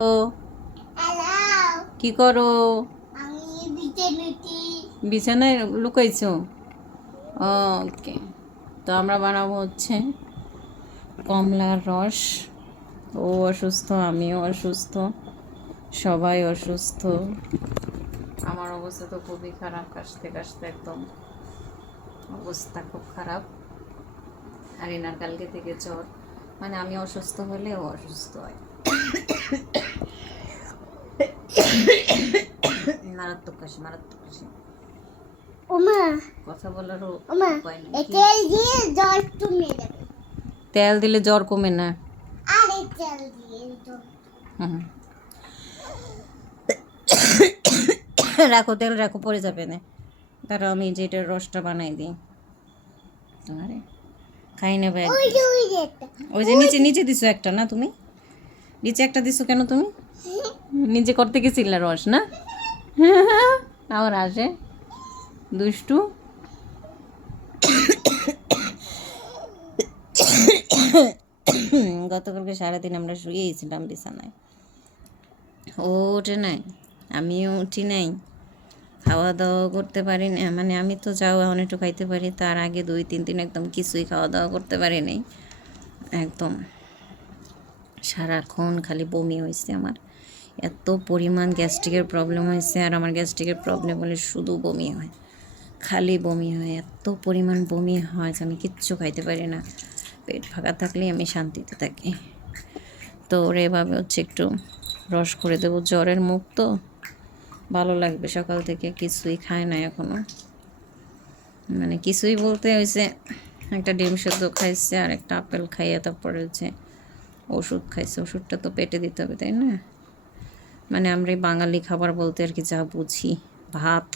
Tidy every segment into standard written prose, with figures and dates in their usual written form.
ও কি করো? বিছানায় লুকাইছো? ওকে, তো আমরা বানাবো হচ্ছে কমলার রস। ও অসুস্থ, আমিও অসুস্থ, সবাই অসুস্থ। আমার অবস্থা তো খুবই খারাপ, কাশতে কাশতে একদম অবস্থা খুব খারাপ। আর এনার কালকে থেকে জ্বর, মানে আমি অসুস্থ হলে ও অসুস্থ হয়। মারাত্মক কাশি, মারাত্মক কাশি। কথা বলারও উপায় নেই। তেল দিলে জ্বর কমে না। রাখো, তেল রাখো, পড়ে যাবে না। তারা আমি যেটার রসটা বানাই দিই। আরে খাই না ভাই। ওই যে নিচে নিচে দিছো একটা না, তুমি নিচে একটা দিছো কেন? তুমি নিচে করতে গেছিলে রস না? আবার আসে দুষ্টু। গতকালকে সারাদিন আমরা শুয়েছিলাম বিছানায়, ও ওঠে নাই, আমিও উঠি নাই, খাওয়া দাওয়া করতে পারি না। মানে আমি তো যাও এখন একটু খাইতে পারি, তার আগে 2-3 দিন একদম কিছুই খাওয়া দাওয়া করতে পারি নাই। একদম সারাক্ষণ খালি বমি হয়েছে আমার, এত পরিমাণ গ্যাস্ট্রিকের প্রবলেম হয়েছে। আর আমার গ্যাস্ট্রিকের প্রবলেম হলে শুধু বমি হয়, খালি বমি হয়, এত পরিমাণ বমি হয় যে আমি কিচ্ছু খাইতে পারি না। পেট ফাঁকা থাকলেই আমি শান্তিতে থাকি। তো ওরা এভাবে হচ্ছে একটু রস করে দেবো, জ্বরের মুখ তো ভালো লাগবে। সকাল থেকে কিছুই খায় না এখনও, মানে কিছুই বলতে হয়েছে একটা ডিম সেদ্ধ খাইছে আর একটা আপেল খাইয়ে তারপরে হচ্ছে ওষুধ খাইছে। ওষুধটা তো পেটে দিতে হবে, তাই না? মানে আমরা এই বাঙালি খাবার বলতে আর কি যা বুঝি, ভাত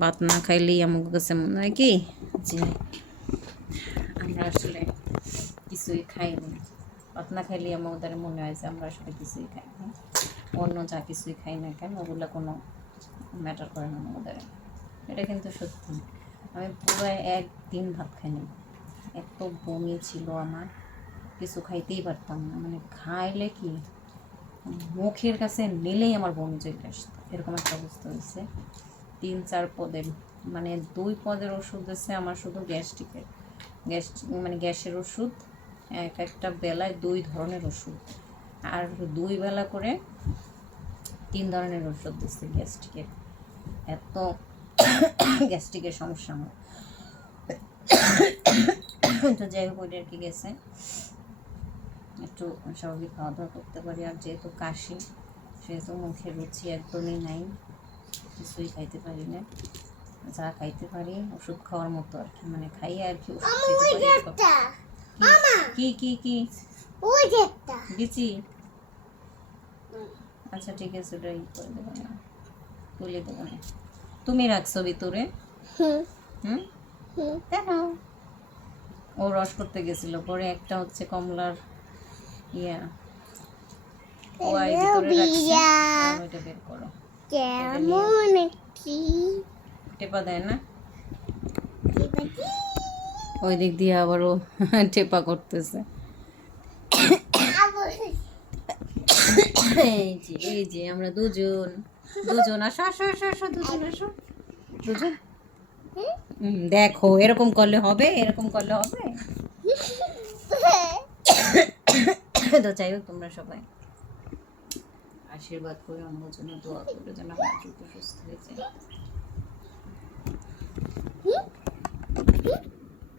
ভাত না খাইলেই আমার কাছে মনে হয় কি যে আমরা আসলে কিছুই খাইনি। ভাত না খাইলেই আমাদের মনে হয় যে আমরা আসলে কিছুই খাইনি। অন্য যা কিছুই খাই না কেন ওগুলো কোনো ম্যাটার করে না আমাদের। এটা কিন্তু সত্যি। আমি পুরো 1 দিন ভাত খাইনি, এত বমি ছিল আমার, কিছু খাইতেই পারতাম না। মানে খাইলে কি মুখের কাছে নিলেই আমার বমি চলে আসতো, এরকম একটা অবস্থা হয়েছে। 3-4 পদের, মানে 2 পদের ওষুধ দিচ্ছে আমার, শুধু গ্যাস্ট্রিকের, মানে গ্যাসের ওষুধ। একটা বেলায় 2 ধরনের ওষুধ, আর 2 বেলা করে 3 ধরনের ওষুধ দিচ্ছে গ্যাস্ট্রিকের। এত গ্যাস্ট্রিকের সমস্যা আমার। তো যাই হোক, ওইটা আর কি গেছে, একটু স্বাভাবিক খাওয়া দাওয়া করতে পারি। আর যেহেতু কাশি, সেহেতু মুখের রুচি একদমই নাই, কিছুই খাইতে পারি না। যা খাইতে পারি ওষুধ খাওয়ার মতো আর কি, মানে খাই আর কি ওষুধ খাইতে পারি। কি কি কি দিচ্ছি? আচ্ছা ঠিক আছে, ওটাই করে দেবো না, তুলে দেবো না। তুমি রাখছো ভিতরে? হুম, কেন? ও রস করতে গেছিল, পরে একটা হচ্ছে কমলার ইয়া ওই ভিতরে রাখছে, ওইটা বের করো। কেমন কি টেপা দেয় না, ওই দিক দিয়ে আবারও টেপা করতেছে। এই যে আমরা দুজন আসো আসো আসো আসো, দুজন আসো, দুজন। দেখো এরকম করলে হবে, এরকম করলে হবে। তো যাই হোক, তোমরা সবাই আশীর্বাদ করে আমার জন্য দোয়া করবে যেন আমার দ্রুত সুস্থ হয়ে যায়।